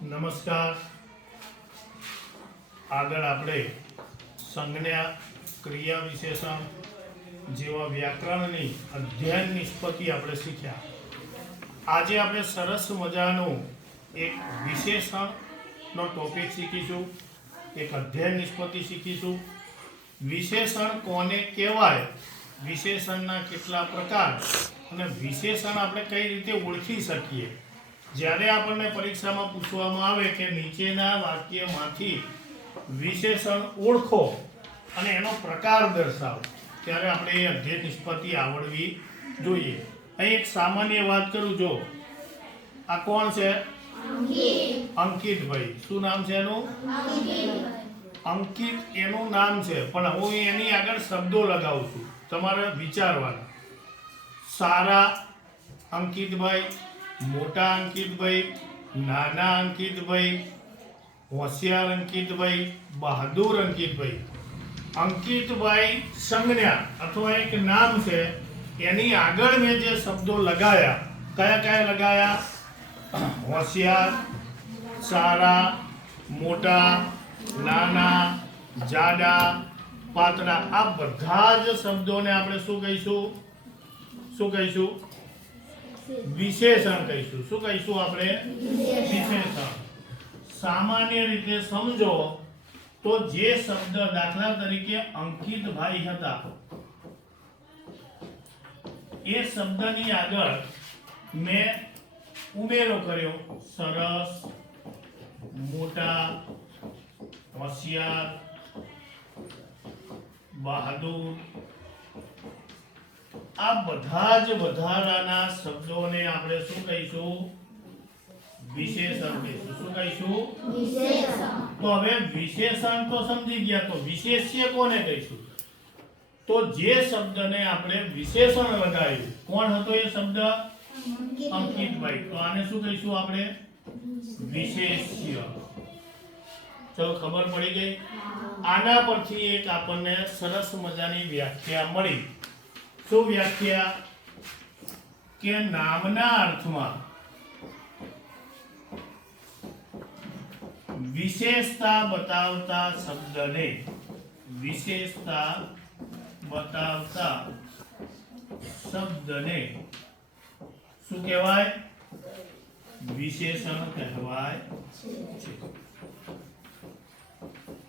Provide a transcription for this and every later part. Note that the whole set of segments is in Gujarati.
નમસ્કાર. આગળ આપણે સંજ્ઞા, ક્રિયા વિશેષણ જેવા વ્યાકરણની અધ્યયન નિષ્પત્તિ આપણે શીખ્યા. આજે આપણે સરસ મજાનું એક વિશેષણનો ટોપિક શીખીશું, એક અધ્યયન નિષ્પત્તિ શીખીશું. વિશેષણ કોને કહેવાય, વિશેષણના કેટલા પ્રકાર અને વિશેષણ આપણે કઈ રીતે ઓળખી શકીએ. જ્યારે આપણને પરીક્ષામાં પૂછવામાં આવે કે નીચેના વાક્યમાંથી વિશેષણ ઓળખો અને એનો પ્રકાર દર્શાવો, ત્યારે આપણે એ અધ્યયન નિષ્પત્તિ આવડવી જોઈએ. અહીં એક સામાન્ય વાત કરું. જો આ કોણ છે? અંકિતભાઈ. શું નામ છે એનું? અંકિત એનું નામ છે, પણ હું એની આગળ શબ્દો લગાવું છું, તમારે વિચારવાના. સારા અંકિતભાઈ, મોટા અંકિતભાઈ, નાના અંકિતભાઈ, હોશિયાર અંકિતભાઈ, બહાદુર અંકિતભાઈ. અંકિતભાઈ સંજ્ઞા અથવા એક નામ છે, એની આગળ મેં જે શબ્દો લગાયા, કયા કયા લગાયા? હોશિયાર, સારા, મોટા, નાના, જાડા, પાતળા. આ બધા જ શબ્દોને આપણે શું કહીશું? શું કહીશું? વિશેષણ કહીશું. શું કહીશું આપણે? વિશેષણ. સામાન્ય રીતે સમજો તો જે શબ્દ, દાખલા તરીકે અંકિતભાઈ હતા, એ શબ્દની આગળ મેં ઉમેરો કર્યો. સરસ, મોટા, હોશિયાર, બહાદુર. આ બધા જ વધારાના શબ્દોને આપણે શું કહીશું? વિશેષણ કહીશું. શું કહીશું? વિશેષણ. તો હવે વિશેષણ તો સમજી ગયા, તો વિશેષ્ય કોને કહીશું? તો જે શબ્દને આપણે વિશેષણ લગાવ્યું, કોણ હતો એ શબ્દ? અંકિતભાઈ. તો આને શું કહીશું આપણે? વિશેષ્ય. ચલો, ખબર પડી ગઈ. આના પરથી એક આપણને સરસ મજાની વ્યાખ્યા મળી. શું વ્યાખ્યા? કે નામના અર્થમાં વિશેષતા બતાવતા શબ્દને, વિશેષતા બતાવતા શબ્દને શું કહેવાય? વિશેષણ કહેવાય છે.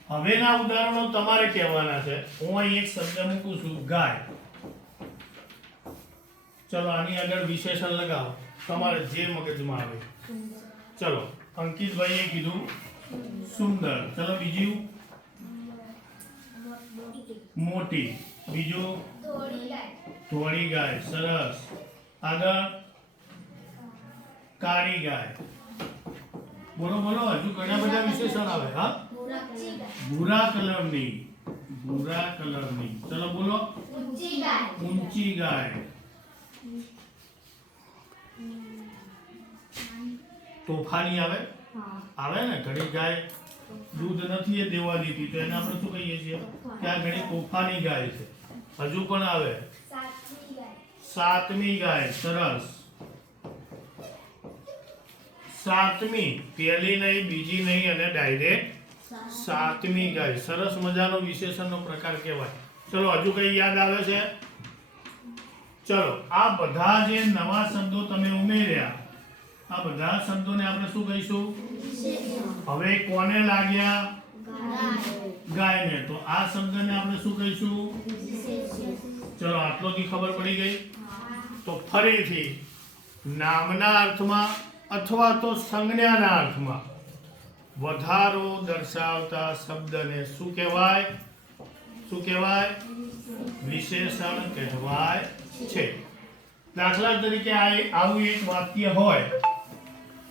હવેના ઉદાહરણો તમારે કહેવાના છે. હું અહીં એક શબ્દ મૂકું છું, ગાય. ચલો, આની આગળ વિશેષણ લગાવો, તમારે જે મગજમાં આવે. ચલો, અંકિતભાઈએ કીધું સુંદર. ચલો, બીજું મોટી. બીજું ધોળી ગાય. સરસ. આગળ કાળી ગાય. બોલો બોલો, હજુ ઘણા બધા વિશેષણ આવે. હા, ભૂરા કલરની. ભૂરા કલરની. ચલો બોલો. ઊંચી ગાય. તોફાની આવે. આવે ને, ઘણી ગાય દૂધ નથી એ દેવા દીધી, તો એને આપણે શું કહીએ છીએ? કે આ ઘણી તોફાની ગાય છે. હજુ પણ આવે. સાતમી ગાય. સરસ. સાતમી, પહેલી નહીં, બીજી નહીં, અને ડાયરેક્ટ સાતમી ગાય. સરસ મજાનો વિશેષણનો પ્રકાર કહેવાય. ચલો, હજુ કઈ યાદ આવે છે? ચલો, આ બધા જે નવા શબ્દો તમે ઉમેર્યા, આ બધા શબ્દોને આપણે શું કહીશું? હવે કોને લાગ્યા? ગાયને. તો આ શબ્દને આપણે શું કહીશું? ચલો, આટલોથી ખબર પડી ગઈ. તો ફરીથી નામના અર્થમાં અથવા તો સંજ્ઞાના અર્થમાં વધારો દર્શાવતા શબ્દને શું કહેવાય? શું કહેવાય? વિશેષણ કહેવાય છે. દાખલા તરીકે આવું એક વાક્ય હોય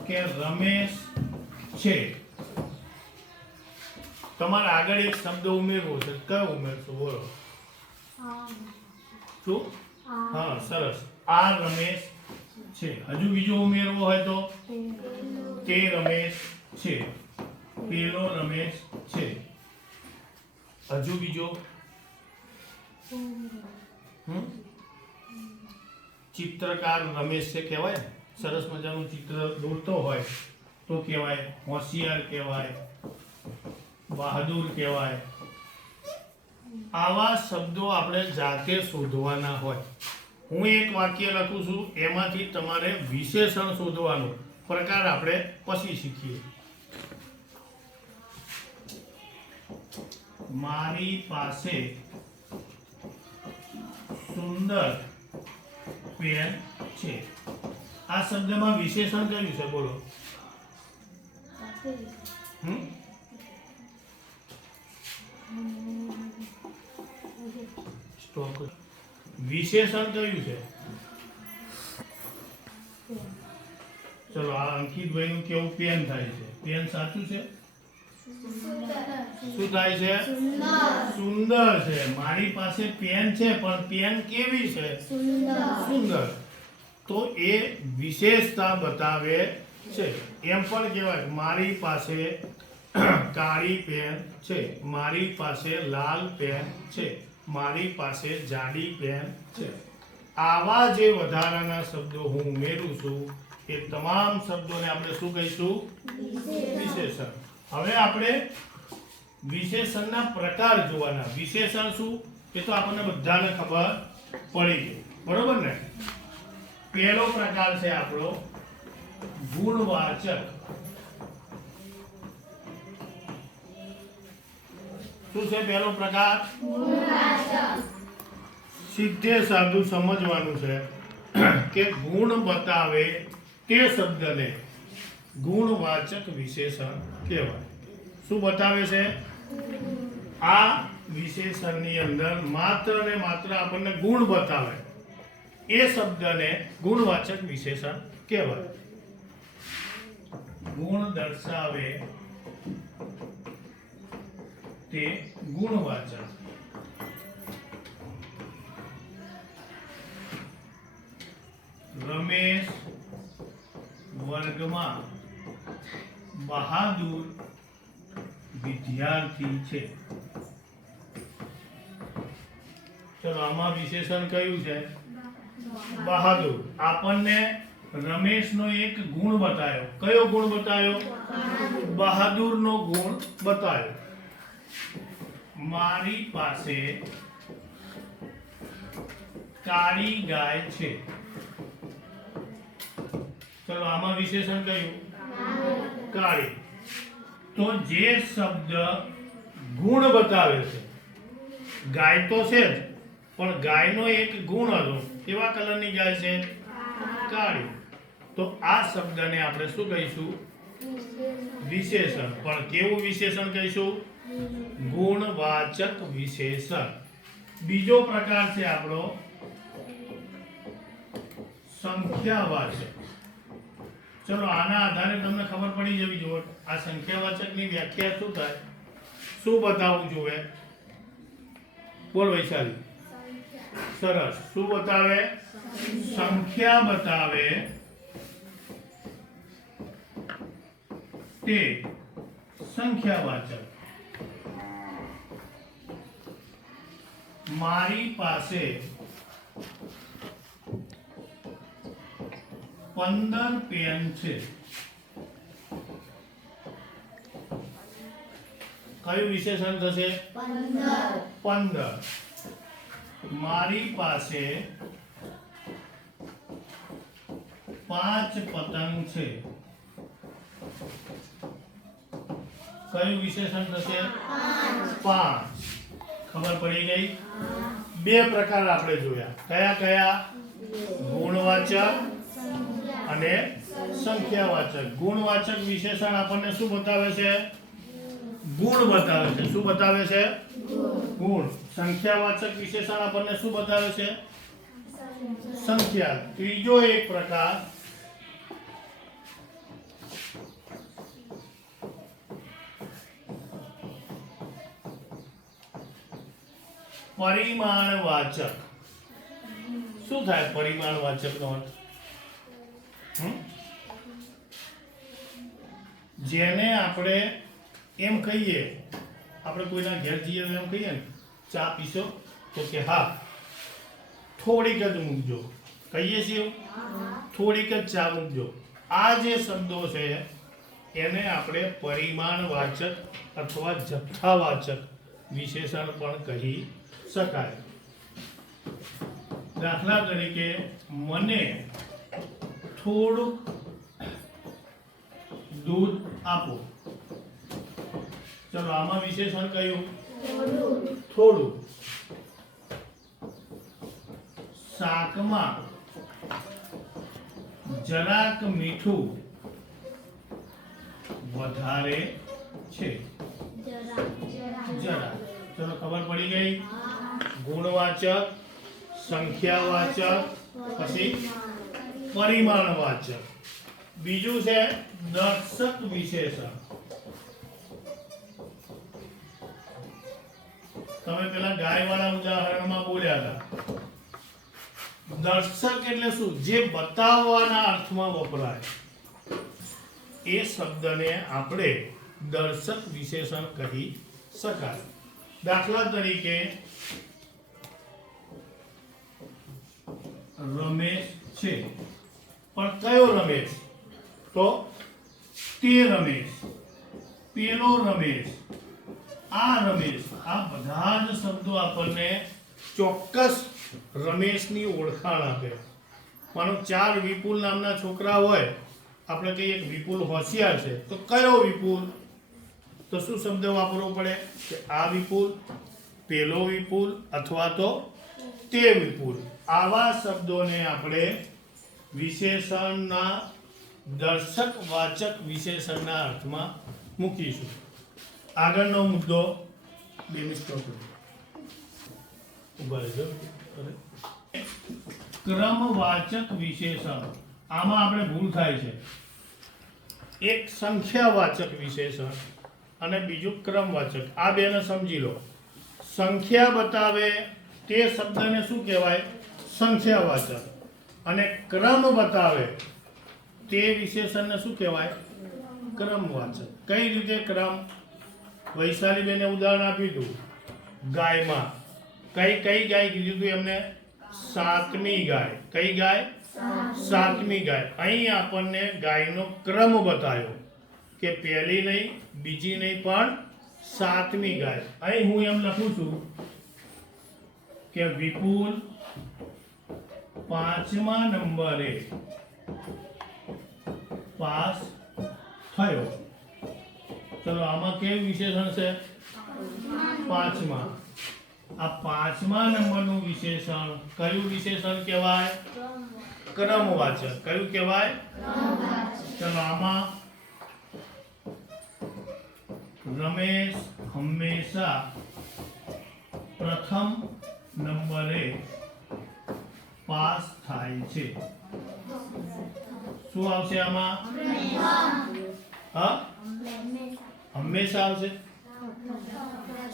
કે રમેશ છે. તમારે આગળ એક શબ્દ ઉમેરવો છે. કયો ઉમેરશો? બોલો. શું? હા, સરસ. આ રમેશ છે. હજુ બીજો ઉમેરવો હોય તો તે રમેશ છે. પેલો રમેશ છે. હજુ બીજો ચિત્રકાર રમેશ છે કહેવાય. સરસ મજાનું ચિત્ર દોરતો હોય તો કહેવાય હોશિયાર કહેવાય, બહાદુર કહેવાય. આવા શબ્દો આપણે જાતે શોધવાના હોય. હું એક વાક્ય લખું છું, એમાંથી તમારે વિશેષણ શોધવાનું. પ્રકાર આપણે પછી શીખીએ. મારી પાસે સુંદર પેન છે. આ શબ્દમાં વિશેષણ કયું છે? બોલો. સ્ટોપ. વિશેષણ કયું છે? ચલો, આ અંકિતભાઈ નું કેવું પેન થાય છે. પેન સાચું છે? શું થાય છે? સુંદર છે. મારી પાસે પેન છે, પણ પેન કેવી છે? સુંદર. તો એ વિશેષતા બતાવે છે. એમ પણ કહેવાય મારી પાસે કાળી પેન છે, મારી પાસે લાલ પેન છે, મારી પાસે જાડી પેન છે. આવા જે વધારાના શબ્દો હું ઉમેરું છું, એ તમામ શબ્દોને આપણે શું કહીશું? વિશેષણ. હવે આપણે વિશેષણના પ્રકાર જોવાના. વિશેષણ શું એ તો આપણને બધાને ખબર પડી ગઈ, બરોબર ને? પહેલો પ્રકાર છે આપણો ગુણવાચક. શું છે પહેલો પ્રકાર? ગુણવાચક. સીધે સાધું સમજવાનું છે કે ગુણ બતાવે તે શબ્દને ગુણવાચક વિશેષણ કહેવાય. શું બતાવે છે? આ વિશેષણની અંદર માત્ર ને માત્ર આપણને ગુણ બતાવે એ શબ્દને ગુણવાચક વિશેષણ કહેવાય. ગુણ દર્શાવે તે ગુણવાચક. રમેશ વર્ગમાં બહાદુર વિદ્યાર્થી છે. ચલો, આમાં વિશેષણ કયું છે? બહાદુર. આપણને રમેશનો એક ગુણ બતાવ્યો. કયો ગુણ બતાવ્યો? બહાદુરનો ગુણ બતાવ્યો. મારી પાસે કાળી ગાય છે. ચલો, આમાં વિશેષણ કયું? કાળી. તો જે શબ્દ ગુણ બતાવે છે, ગાય તો છે જ, પણ ગાયનો એક ગુણ હતો. કેવા કલરની ગાય છે? કાળી. તો આ શબ્દને આપણે શું કહીશું? વિશેષણ. પણ કેવું વિશેષણ કહીશું? ગુણવાચક વિશેષણ. બીજો પ્રકાર છે આપણો સંખ્યાવાચક. ચલો, આના આધારે તમને ખબર પડી જવી જોઈએ આ સંખ્યાવાચકની વ્યાખ્યા શું થાય, શું બતાવવું જોઈએ. બોલ વૈશાલી. સરસ. શું બતાવે? સંખ્યા બતાવે તે સંખ્યાવાચક. મારી પાસે 15 પેન છે. કયું વિશેષણ થશે? 15. મારી પાસે 5 પતંગ છે. કયું વિશેષણ થશે? 5. ખબર પડી ગઈ? બે પ્રકાર આપણે જોયા. કયા કયા? ગુણવાચક અને સંખ્યાવાચક. ગુણવાચક વિશેષણ આપણને શું બતાવે છે? ગુણ બતાવે છે. શું બતાવે છે? ગુણ. સંખ્યાવાચક વિશેષણ આપણને શું બતાવે છે? સંખ્યા. ત્રીજો એક પ્રકાર પરિમાણવાચક. શું થાય પરિમાણવાચકનો અર્થ? જેને આપણે એમ કહીએ, આપણે કોઈના ઘેર જઈએ એમ કહીએ ને, ચા પીશો? તો કે હા, થોડીક જ મૂકજો. કહીએ છીએ થોડીક જ ચા મૂકજો. આ જે શબ્દો છે એને આપણે પરિમાણવાચક અથવા જથ્થાવાચક વિશેષણ પણ કહી શકાય. દાખલા તરીકે મને થોડું દૂધ આપો. ચલો આમાં વિશેષણ કયું? થોડું. શાકમાં જરાક મીઠું વધારે છે. જરા. ચલો ખબર પડી ગઈ. ગુણવાચક, સંખ્યાવાચક, પછી પરિમાણવાચક. બીજું છે દર્શક વિશેષણ. તમે પેલા ગાય વાળા ઉદાહરણમાં બોલ્યા હતા. દર્શક એટલે શું? જે બતાવવાના અર્થમાં વપરાય એ શબ્દને આપણે દર્શક વિશેષણ કહી શકાય. દાખલા તરીકે રમેશ છે, પણ કયો રમેશ? તો તે રમેશ, પેલો રમેશ, આ રમેશ. આ બધા જ શબ્દો આપણને ચોક્કસ રમેશની ઓળખાણ આપે. માનો 4 વિપુલ નામના છોકરા હોય, આપણે કહીએ કે વિપુલ હોશિયાર છે, તો કયો વિપુલ? તો શું શબ્દ વાપરવો પડે? કે આ વિપુલ, પેલો વિપુલ, અથવા તો તે વિપુલ. આવા શબ્દોને આપણે વિશેષણના દર્શક વાચક વિશેષણના અર્થમાં મૂકીશું. આગળનો મુદ્દો 2 મિનિટ ઉભા રહેજો. ક્રમવાચક વિશેષણ. આમાં આપણે ભૂલ થાય છે. એક સંખ્યાવાચક વિશેષણ અને બીજું ક્રમવાચક. આ બેને સમજી લો. સંખ્યા બતાવે તે શબ્દને શું કહેવાય? સંખ્યાવાચક. અને ક્રમ બતાવે તે વિશેષણને શું કહેવાય? ક્રમવાચક. કઈ રીતે ક્રમ? વૈશાલીબેને ઉદાહરણ આપ્યું હતું ગાયમાં. કઈ ગાય કીધું હતું એમને? 7મી ગાય. કઈ ગાય? 7મી ગાય. અહીં આપણને ગાયનો ક્રમ બતાવ્યો કે પહેલી નહીં, બીજી નહીં, પણ 7મી ગાય. અહીં હું એમ લખું છું કે વિપુલ 5મા નંબરે પાસ થયો. ચલો આમાં કેવું વિશેષણ છે? 5મા. આ 5મા નંબરનું વિશેષણ કયું વિશેષણ કહેવાય? ક્રમવાચક. કયું કહેવાય? ચલો આમાં રમેશ હંમેશા પ્રથમ નંબરે પાસ થાય છે. શું આવશે આમાં? હા, હંમેશા આવશે.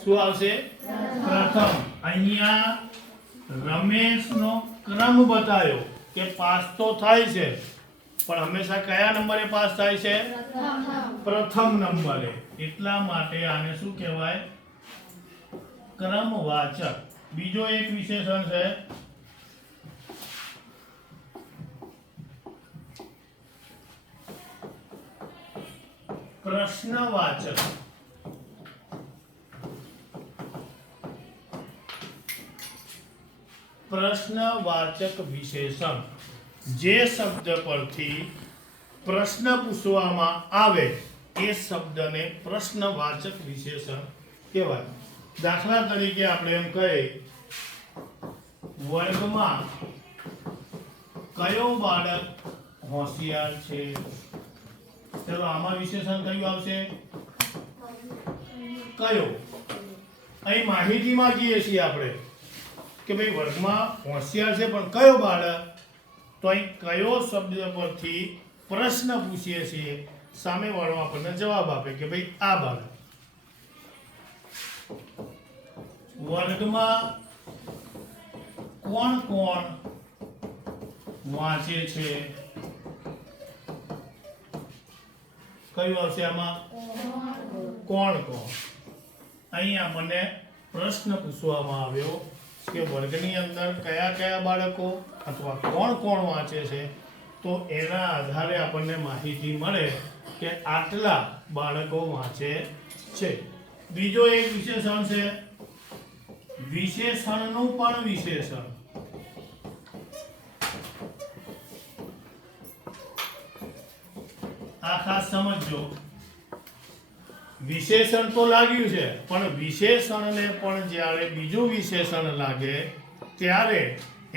શું આવશે? પ્રથમ. અહીંયા રમેશનો ક્રમ બતાવ્યો કે પાસ તો થાય છે, પણ હંમેશા કયા નંબરે પાસ થાય છે? પ્રથમ નંબરે. એટલા માટે આને શું કહેવાય? ક્રમવાચક. બીજો એક વિશેષણ છે પ્રશ્નવાચક. પ્રશ્નવાચક વિશેષણ. જે શબ્દ પરથી પ્રશ્ન પૂછવામાં આવે એ શબ્દને પ્રશ્નવાચક વિશેષણ કહેવાય. દાખલા તરીકે આપણે એમ કહીએ વર્ગમાં કયો બાળક હોશિયાર છે? ચલો આમાં વિશેષણ કયું આવશે? કયો. અહીં માહિતી માંગીએ છીએ આપણે કે ભાઈ વર્ગમાં હોશિયાર છે, પણ કયો બાળક? તો અહીં કયો શબ્દ પરથી પ્રશ્ન પૂછીએ છીએ, સામેવાળો આપણને જવાબ આપે કે ભાઈ આ બાળક. વર્ગમાં કોણ કોણ વાંચે છે? કયું આવશે આમાં? કોણ કોણ. અહીં આપણને પ્રશ્ન પૂછવામાં આવ્યો કે વર્ગની અંદર કયા કયા બાળકો અથવા કોણ કોણ વાંચે છે, તો એના આધારે આપણને માહિતી મળે કે આટલા બાળકો વાંચે છે. બીજો એક વિશેષણ છે વિશેષણનું પણ વિશેષણ. આ ખાસ સમજો. વિશેષણ તો લાગ્યું છે પણ વિશેષણને પણ જ્યારે બીજું વિશેષણ લાગે ત્યારે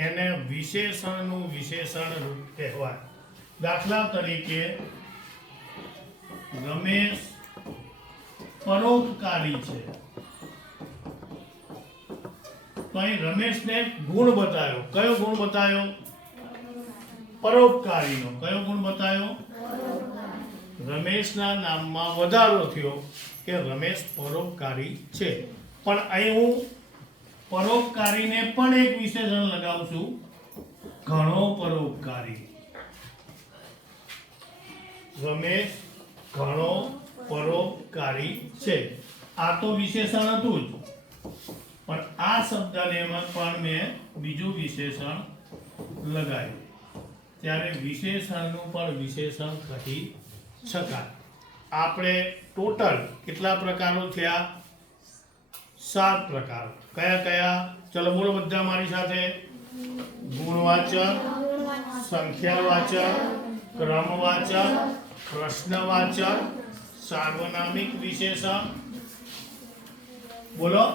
એને વિશેષણનું વિશેષણ રૂપ કહેવાય. દાખલા તરીકે રમેશ પરોપકારી છે. તો અહીં રમેશને ગુણ બતાવ્યો. કયો ગુણ બતાવ્યો? પરોપકારીનો. કયો ગુણ બતાવ્યો? રમેશના નામમાં વધારો થયો કે રમેશ પરોપકારી છે. પણ અહીં હું પરોપકારીને પણ એક વિશેષણ લગાવું છું, ઘણો પરોપકારી. રમેશ ઘણો પરોપકારી છે. આ તો વિશેષણ હતું જ, પણ આ શબ્દને પણ મેં બીજું વિશેષણ લગાવ્યું ત્યારે વિશેષણનું પણ વિશેષણ કહી શકાય. આપણે ટોટલ કેટલા પ્રકારો થયા? 7 પ્રકારો. કયા કયા? ચલો બોલો બધા મારી સાથે. ગુણવાચક, સંખ્યાવાચક, ક્રમવાચક, પ્રશ્નવાચક, સાર્વનામિક વિશેષણ, બોલો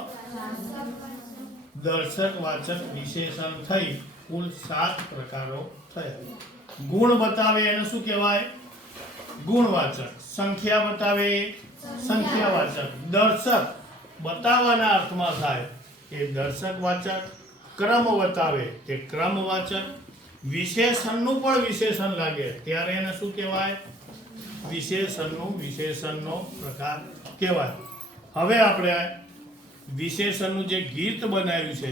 દર્શકવાચક વિશેષણ થઈ કુલ 7 પ્રકારો થયા. ગુણ બતાવે એને શું કહેવાય? ગુણવાચક. સંખ્યા બતાવે સંખ્યાવાચક. દર્શક બતાવવાના અર્થમાં થાય એ દર્શકવાચક. ક્રમ બતાવે તે ક્રમવાચક. વિશેષણનું પણ વિશેષણ લાગે ત્યારે એને શું કહેવાય? વિશેષણનું વિશેષણનો પ્રકાર કહેવાય. હવે આપણે વિશેષણનું જે ગીત બનાવ્યું છે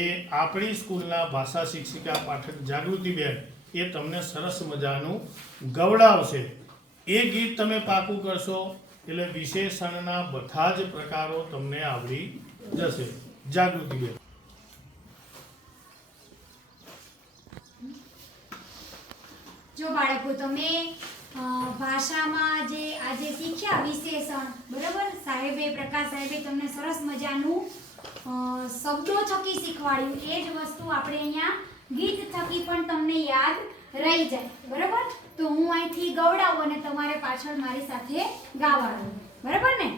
એ આપણી સ્કૂલના ભાષા શિક્ષિકા પાઠક જાગૃતિબેન એ તમને સરસ મજાનું ગવડાવશે. એ ગીત તમે પાકું કરશો એટલે વિશેષણના બધા જ પ્રકારો તમને આવડી જશે. જાગૃતિબેન. જો બાળકો તમે ભાષામાં જે આજે શીખ્યા વિશેષણ, બરાબર, પ્રકાશ સાહેબે તમને સરસ મજાનું શબ્દો થકી શીખવાડ્યું. એ જ વસ્તુ આપણે અહીંયા ગીત થકી પણ તમને યાદ રહી જાય. બરાબર, તો હું અહીંથી ગવડાવું અને તમારે પાછળ મારી સાથે ગાવાનું. બરાબર ને?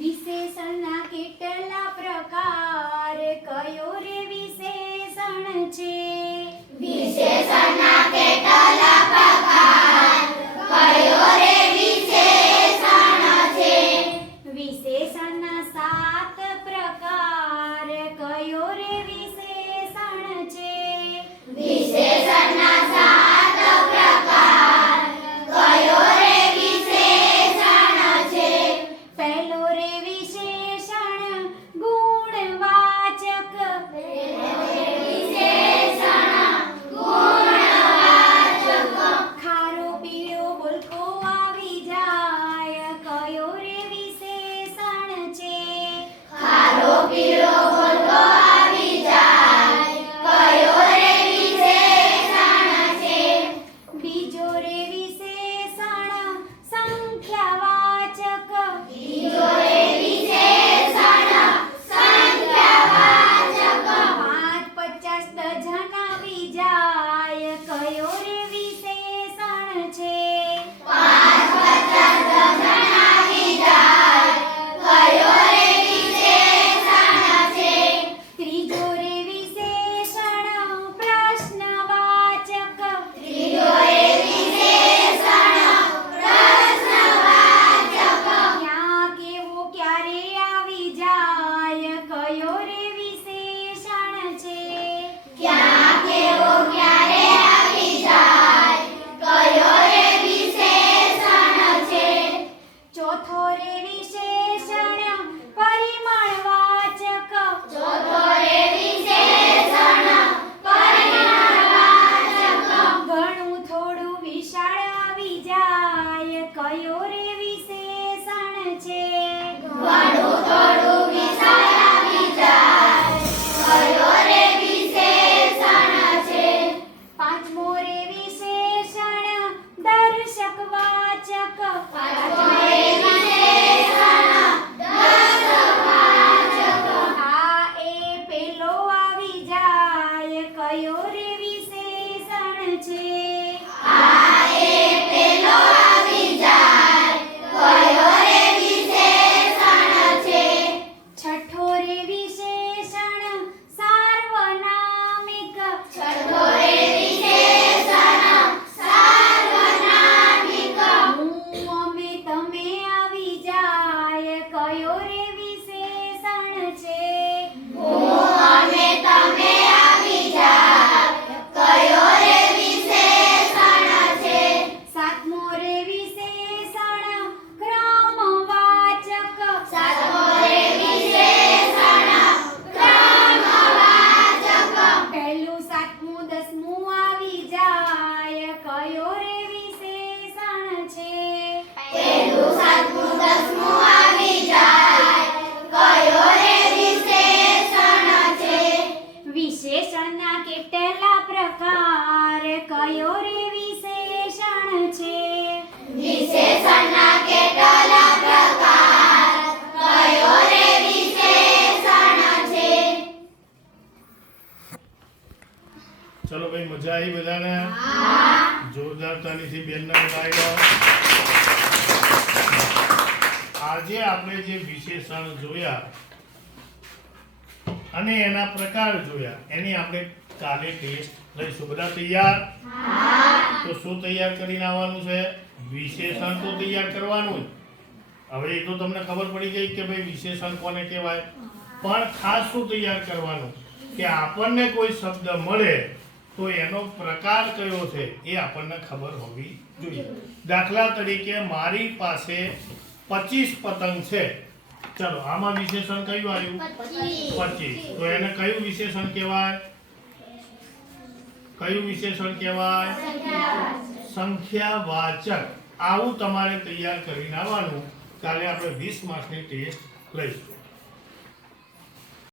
વિશેષણના કેટલા પ્રકાર, કયો રે વિશેષણ છે? વિશેષણના કેટલા પ્રકાર, કયો રે વિશેષણ છે? વિશેષણના 7 પ્રકાર, કયો રે વિશેષણ છે? વિશેષણના 7 પ્રકાર, કયો રે વિશેષણ છે? પહેલો રે વિશેષણ ગુણવાચક. વિશેષણ ગુણવાચક. મજા આવી બધાને જોરદાર તાલીથી બેનને બધાઈ લો. આજે આપણે જે વિશેષણ જોયા અને એના પ્રકાર જોયા એની આપણે કાલે ટેસ્ટ લઈશું. બધા તૈયાર? તો શું તૈયાર કરીને આવવાનું છે? વિશેષણ તો તૈયાર કરવાનું જ. હવે એ તો તમને ખબર પડી ગઈ કે ભાઈ વિશેષણ કોને કહેવાય, પણ ખાસ શું તૈયાર કરવાનું કે આપણને કોઈ શબ્દ મળે તો એનો પ્રકાર કયો છે એ આપણને ખબર હોવી જોઈએ. દાખલા તરીકે મારી પાસે 25 પતંગ છે. ચલો આમાં વિશેષણ કયું આવ્યું? 25. તો એને કયું વિશેષણ કહેવાય? કયું વિશેષણ કહેવાય? સંખ્યાવાચક. આવું તમારે તૈયાર કરીને આવવાનું. કાલે આપણે 20 માર્ક્સની ટેસ્ટ લઈશું.